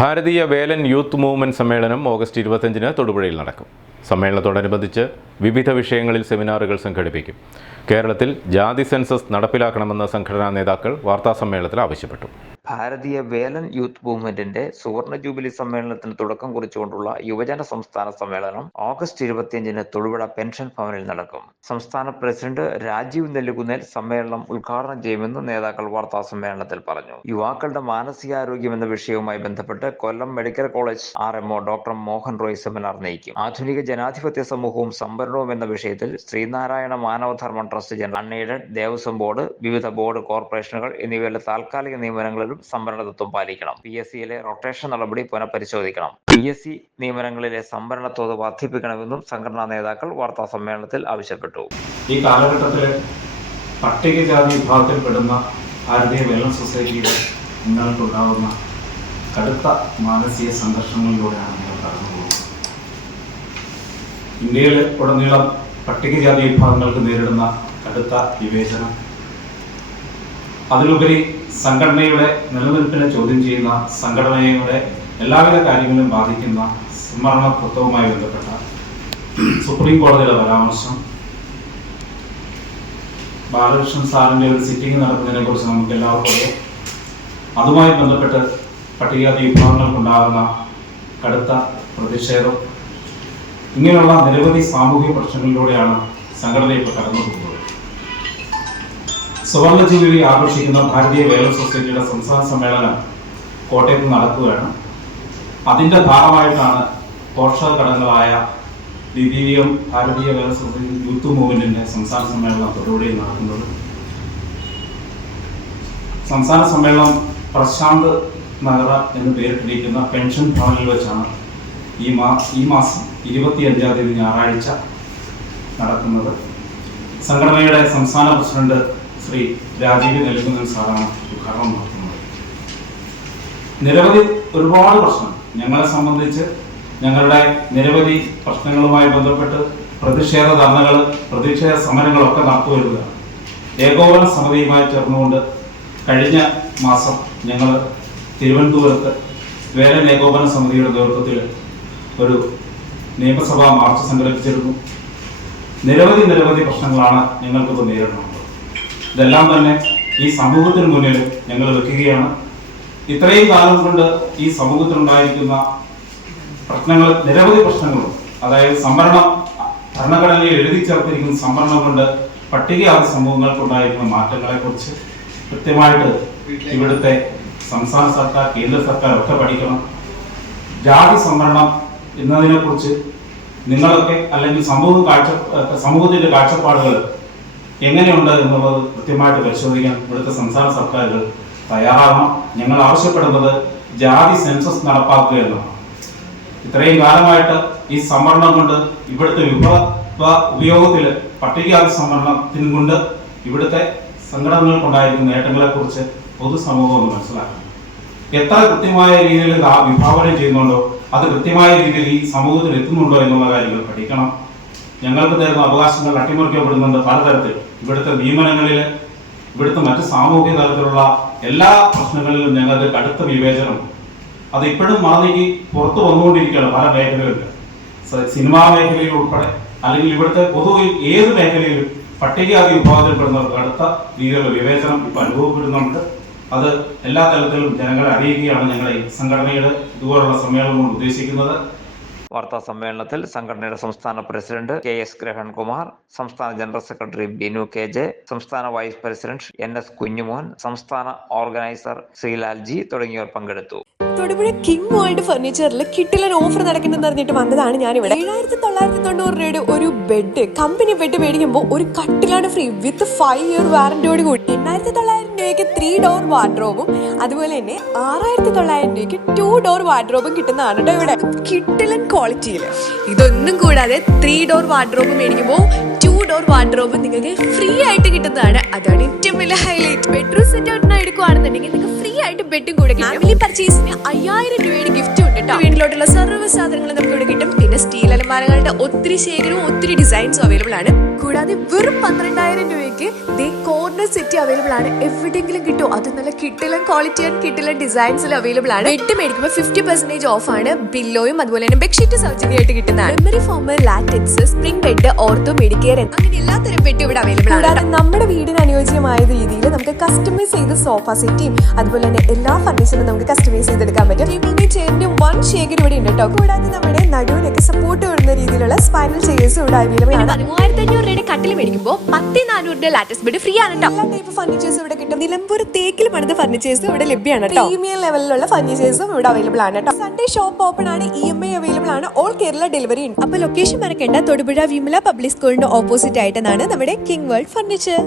ഭാരതീയ വേലൻ youth movement സമ്മേളനം August 25-ന് തൊടുപുഴയിൽ നടക്കും. സമ്മേളനത്തോടനുബന്ധിച്ച് വിവിധ വിഷയങ്ങളിൽ സെമിനാറുകൾ സംഘടിപ്പിക്കും. കേരളത്തിൽ ജാതി സെൻസസ് നടപ്പിലാക്കണമെന്ന് സംഘടനാ നേതാക്കൾ വാർത്താസമ്മേളനത്തിൽ ആവശ്യപ്പെട്ടു. ഭാരതീയ വേലൻ യൂത്ത് മൂവ്മെന്റിന്റെ സുവർണ ജൂബിലി സമ്മേളനത്തിന് തുടക്കം കുറിച്ചുകൊണ്ടുള്ള യുവജന സംസ്ഥാന സമ്മേളനം ഓഗസ്റ്റ് 25-ന് തൊടുപുഴ പെൻഷൻ ഭവനിൽ നടക്കും. സംസ്ഥാന പ്രസിഡന്റ് രാജീവ് നെല്ലുകുന്നേൽ സമ്മേളനം ഉദ്ഘാടനം ചെയ്യുമെന്ന് നേതാക്കൾ വാർത്താ സമ്മേളനത്തിൽ പറഞ്ഞു. യുവാക്കളുടെ മാനസികാരോഗ്യം എന്ന വിഷയവുമായി ബന്ധപ്പെട്ട് Kollam medical college RMO doctor Mohan Roy seminar നയിക്കും. ആധുനിക ജനാധിപത്യ സമൂഹവും സംവരണവും എന്ന വിഷയത്തിൽ Sreenarayana Manavadharma trust general unaided Devaswom board, വിവിധ ബോർഡ് കോർപ്പറേഷനുകൾ എന്നിവയിലെ താൽക്കാലിക നിയമനങ്ങളിലും സംവരണ തത്വം പാലിക്കണം. PSCയിലെ റൊട്ടേഷൻ നടപടി പുനഃപരിശോധിക്കണം. PSC നിയമനങ്ങളിലെ സംവരണ തോത് വർദ്ധിപ്പിക്കണമെന്നും സംഘടനാ നേതാക്കൾ വാർത്താ സമ്മേളനത്തിൽ ആവശ്യപ്പെട്ടു. ഈ കാലഘട്ടത്തിൽ പട്ടികജാതി വിഭാഗത്തിൽപ്പെടുന്ന ഭാരതീയ വേലൻ സൊസൈറ്റിയുടെ അംഗങ്ങൾക്കുണ്ടാകുന്ന കടുത്ത മാനസിക സംഘർഷങ്ങളിലൂടെയാണ് നിങ്ങൾ കടന്നുപോകുന്നത്. ഇന്ത്യയിൽ ഉടനീളം പട്ടികജാതി വിഭാഗങ്ങൾക്ക് നേരിടുന്ന കടുത്ത വിവേചനം, അതിലുപരി സംഘടനയുടെ നിലനിൽപ്പിനെ ചോദ്യം ചെയ്യുന്ന, സംഘടനയുടെ എല്ലാവിധ കാര്യങ്ങളും ബാധിക്കുന്ന സംവരണ തത്വവുമായി ബന്ധപ്പെട്ട സുപ്രീം കോടതിയുടെ പരാമർശം, ബാലകൃഷ്ണൻ സാറിൻ്റെ ഒരു സിറ്റിംഗ് നടക്കുന്നതിനെ കുറിച്ച് നമുക്ക് എല്ലാവർക്കും അറിയാം. അതുമായി ബന്ധപ്പെട്ട് പട്ടികജാതി വിഭാഗങ്ങൾക്കുണ്ടാകുന്ന കടുത്ത പ്രതിഷേധം, ഇങ്ങനെയുള്ള നിരവധി സാമൂഹിക പ്രശ്നങ്ങളിലൂടെയാണ് സംഘടന ഇപ്പോൾ കടന്നു പോകുന്നത്. സുവർണ ജൂബിലി ആഘോഷിക്കുന്ന ഭാരതീയ വേലൻ സൊസൈറ്റിയുടെ സംസ്ഥാന സമ്മേളനം കോട്ടയത്ത് നടക്കുകയാണ്. അതിൻ്റെ ഭാഗമായിട്ടാണ് പോഷക ഘടകങ്ങളായ DVVM ഭാരതീയ വേലൻ സൊസൈറ്റി യൂത്ത് മൂവ്മെന്റിന്റെ സംസ്ഥാന സമ്മേളനം തൊടുപുഴയിൽ നടക്കുന്നത്. സംസ്ഥാന സമ്മേളനം പ്രശാന്ത് നഗര എന്ന് പേരിട്ടിരിക്കുന്ന പെൻഷൻ ഭവനിൽ വെച്ചാണ് ഈ മാസം 25-ാം തീയതി ഞായറാഴ്ച നടക്കുന്നത്. സംഘടനയുടെ സംസ്ഥാന പ്രസിഡന്റ് ശ്രീ രാജീവ് നെല്ലുകുന്നേൽ സാറാണ് ഉദ്ഘാടനം നടത്തുന്നത്. ഒരുപാട് പ്രശ്നം ഞങ്ങളെ സംബന്ധിച്ച്, ഞങ്ങളുടെ നിരവധി പ്രശ്നങ്ങളുമായി ബന്ധപ്പെട്ട് പ്രതിഷേധ ധർണകൾ, പ്രതിഷേധ സമരങ്ങളൊക്കെ നടത്തുവരികയാണ്. ഏകോപന സമിതിയുമായി ചേർന്നുകൊണ്ട് കഴിഞ്ഞ മാസം ഞങ്ങൾ തിരുവനന്തപുരത്ത് വേലൻ ഏകോപന സമിതിയുടെ നേതൃത്വത്തിൽ ഒരു നിയമസഭാ മാർച്ച് സംഘടിപ്പിച്ചിരുന്നു. നിരവധി പ്രശ്നങ്ങളാണ് ഞങ്ങൾക്കിപ്പോൾ നേരിടുന്നത്. ഇതെല്ലാം തന്നെ ഈ സമൂഹത്തിന് മുന്നിൽ ഞങ്ങൾ വെക്കുകയാണ്. ഇത്രയും കാലം കൊണ്ട് ഈ സമൂഹത്തിലുണ്ടായിരിക്കുന്ന പ്രശ്നങ്ങൾ, നിരവധി പ്രശ്നങ്ങളും, അതായത് സംവരണം, ഭരണഘടനയിൽ എഴുതി ചേർത്തിരിക്കുന്ന സംവരണം കൊണ്ട് പട്ടികജാതി സമൂഹങ്ങൾക്കുണ്ടായിരിക്കുന്ന മാറ്റങ്ങളെക്കുറിച്ച് കൃത്യമായിട്ട് ഇവിടുത്തെ സംസ്ഥാന സർക്കാർ, കേന്ദ്ര സർക്കാർ ഒക്കെ പഠിക്കണം. ജാതി സംവരണം എന്നതിനെക്കുറിച്ച് നിങ്ങളൊക്കെ, അല്ലെങ്കിൽ സമൂഹത്തിന്റെ കാഴ്ചപ്പാടുകൾ എങ്ങനെയുണ്ട് എന്നുള്ളത് കൃത്യമായിട്ട് പരിശോധിക്കാൻ ഇവിടുത്തെ സംസ്ഥാന സർക്കാരുകൾ തയ്യാറാകണം. ഞങ്ങൾ ആവശ്യപ്പെടുന്നത് ജാതി സെൻസസ് നടപ്പാക്കുക എന്നാണ്. ഇത്രയും കാലമായിട്ട് ഈ സംവരണം കൊണ്ട് ഇവിടുത്തെ ഉപയോഗത്തിൽ, പട്ടികജാതി സംവരണത്തിന് കൊണ്ട് ഇവിടുത്തെ സംഘടനകൾക്കുണ്ടായിരിക്കുന്ന നേട്ടങ്ങളെക്കുറിച്ച് പൊതുസമൂഹം ഒന്ന് മനസ്സിലാക്കണം. എത്ര കൃത്യമായ രീതിയിൽ വിഭാവനം ചെയ്യുന്നുണ്ടോ അത് കൃത്യമായ രീതിയിൽ ഈ സമൂഹത്തിൽ എത്തുന്നുണ്ടോ എന്നുള്ള കാര്യങ്ങൾ പഠിക്കണം. ഞങ്ങൾക്ക് തരുന്ന അവകാശങ്ങൾ അട്ടിമറിക്കപ്പെടുന്നുണ്ട് പലതരത്തിൽ. ഇവിടുത്തെ നിയമനങ്ങളിൽ, ഇവിടുത്തെ മറ്റ് സാമൂഹിക തലത്തിലുള്ള എല്ലാ പ്രശ്നങ്ങളിലും ഞങ്ങൾക്ക് കടുത്ത വിവേചനം, അത് ഇപ്പോഴും മറന്നേക്ക് പുറത്തു വന്നുകൊണ്ടിരിക്കുകയാണ് പല മേഖലകളിൽ. സിനിമാ മേഖലയിൽ ഉൾപ്പെടെ, അല്ലെങ്കിൽ ഇവിടുത്തെ പൊതുവിൽ ഏത് മേഖലയിലും പട്ടികജാതി വിഭാഗത്തിൽപ്പെടുന്നവർക്ക് കടുത്ത രീതിയിലുള്ള വിവേചനം ഇപ്പം അനുഭവപ്പെടുന്നുണ്ട്. അത് എല്ലാ തലത്തിലും ജനങ്ങളെ അറിയിക്കുകയാണ് ഞങ്ങളുടെ ഈ സംഘടനയുടെ ഇതുപോലുള്ള സമ്മേളനം കൊണ്ട് ഉദ്ദേശിക്കുന്നത്. വാർത്താ സമ്മേളനത്തിൽ സംഘടനയുടെ സംസ്ഥാന പ്രസിഡന്റ് KS ഗ്രഹൺകുമാർ, സംസ്ഥാന ജനറൽ സെക്രട്ടറി ബിനു KJ, സംസ്ഥാന വൈസ് പ്രസിഡന്റ് NS കുഞ്ഞുമോൻ, സംസ്ഥാന ഓർഗനൈസർ ശ്രീലാൽജി തുടങ്ങിയവർ പങ്കെടുത്തു. തൊടുപുഴ കിങ് വേൾഡ് ഫർണിച്ചറിൽ കിട്ടിലൻ ഓഫർ നടക്കുന്നെന്ന് അറിഞ്ഞിട്ട് വന്നതാണ് ഞാനിവിടെ. 7,990 രൂപയുടെ ഒരു ബെഡ്, കമ്പനി ബെഡ് മേടിക്കുമ്പോൾ ഒരു കട്ടിലാണ് ഫ്രീ വിത്ത് 5 ഇയർ വാറന്റിയോട് കൂടി. 8,900 രൂപയ്ക്ക് 3 ഡോർ വാർഡ്രോബും, അതുപോലെ തന്നെ 6,900 രൂപയ്ക്ക് 2 ഡോർ വാർഡ്രോബും കിട്ടുന്നതാണ് കേട്ടോ ഇവിടെ. കിട്ടിലൻ ക്വാളിറ്റിയിൽ. ഇതൊന്നും കൂടാതെ 3 ഡോർ വാർഡ്രോബ് മേടിക്കുമ്പോൾ 2 ഡോർ വാർഡ്രോബ് നിങ്ങൾക്ക് ഫ്രീ ആയിട്ട് കിട്ടുന്നതാണ്. അതാണ് ഏറ്റവും വലിയ ഹൈലൈറ്റ്. ബെഡ്റൂം സെറ്റ് ഔട്ടിന് എടുക്കുകയാണെന്നുണ്ടെങ്കിൽ നിങ്ങൾക്ക് ഫ്രീ ആയിട്ട് ബെഡും കൂടെ ഫാമിലി പർച്ചേസിന് 5,000 രൂപയുടെ ഗിഫ്റ്റ് ഉണ്ട് കേട്ടോ. വീട്ടിലോട്ടുള്ള സർവ്വ സാധനങ്ങൾ നമുക്ക് ഇവിടെ കിട്ടും. പിന്നെ സ്റ്റീൽ അലമാരകളുടെ ഒത്തിരി ശേഖരവും ഒത്തിരി ഡിസൈൻസും അവൈലബിൾ ആണ്. കൂടാതെ വെറും 12,000 രൂപയ്ക്ക് കോർണർ സെറ്റ് അവൈലബിൾ ആണ്. എവിടെയെങ്കിലും കിട്ടുമോ? അത് നല്ല കിട്ടിലൻ ക്വാളിറ്റി ആൻഡ് കിട്ടിലൻ ഡിസൈൻസിൽ അവൈലബിൾ ആണ്. ബെഡ് മേടിക്കുമ്പോൾ 50% ഓഫ് ആണ്. പില്ലോയും അതുപോലെ തന്നെ ബെഡ്ഷീറ്റ് സൗജന്യമായിട്ട് കിട്ടുന്നതാണ്. Memory form, latex, spring bed, ortho, Medicare അങ്ങനെ എല്ലാത്തരം ബെഡ് ഇവിടെ അവൈലബിൾ ആണ്. കൂടാതെ നമ്മുടെ വീടിന് അനുയോജ്യമായ രീതിയിൽ നമുക്ക് കസ്റ്റമൈസ് ചെയ്ത് സോഫ സെറ്റും അതുപോലെ തന്നെ എല്ലാ ഫർണിച്ചറും നമുക്ക് കസ്റ്റമൈസ് ചെയ്തെടുക്കാൻ പറ്റും. ടേബിളിന്റെ ചെയറിന്റെ വൺ ശേഖരം ഇവിടെ ഉണ്ട് കേട്ടോ. കൂടാതെ നമ്മുടെ നടുവിനൊക്കെ സപ്പോർട്ട് വരുന്ന രീതിയിലുള്ള സ്പൈനൽ ചെയേഴ്സും ഇവിടെ അവൈലബിൾ ആണ്. 13,500 രൂപയുടെ കട്ടിൽ മേടിക്കുമ്പോൾ 10,400 ലാറ്റക്സ് ബെഡ് ഫ്രീ ആണ്. എല്ലാ ടൈപ്പ് ഫർണിച്ചേഴ്സ് ഇവിടെ കിട്ടും. നിലമ്പൂർ തേക്കിൽ പണിത ഫർണിച്ചേഴ്സും ഇവിടെ ലഭ്യമാണ്. പ്രീമിയം ലെവലിലുള്ള ഫർണിച്ചേഴ്സും ഇവിടെ അവൈലബിൾ ആണ് കേട്ടോ. സൺഡേ ഷോപ്പ് ഓപ്പൺ ആണ്. EMI അവൈലബിൾ ആണ്. ഓൾ കേരള ഡെലിവറി ഉണ്ട്. അപ്പൊ ലൊക്കേഷൻ മറക്കേണ്ട. തൊടുപുഴ വിമല പബ്ലിക് സ്കൂളിന്റെ ഓപ്പോസിറ്റ് ആയിട്ടാണ് നമ്മുടെ കിങ് വേൾഡ് ഫർണിച്ചർ.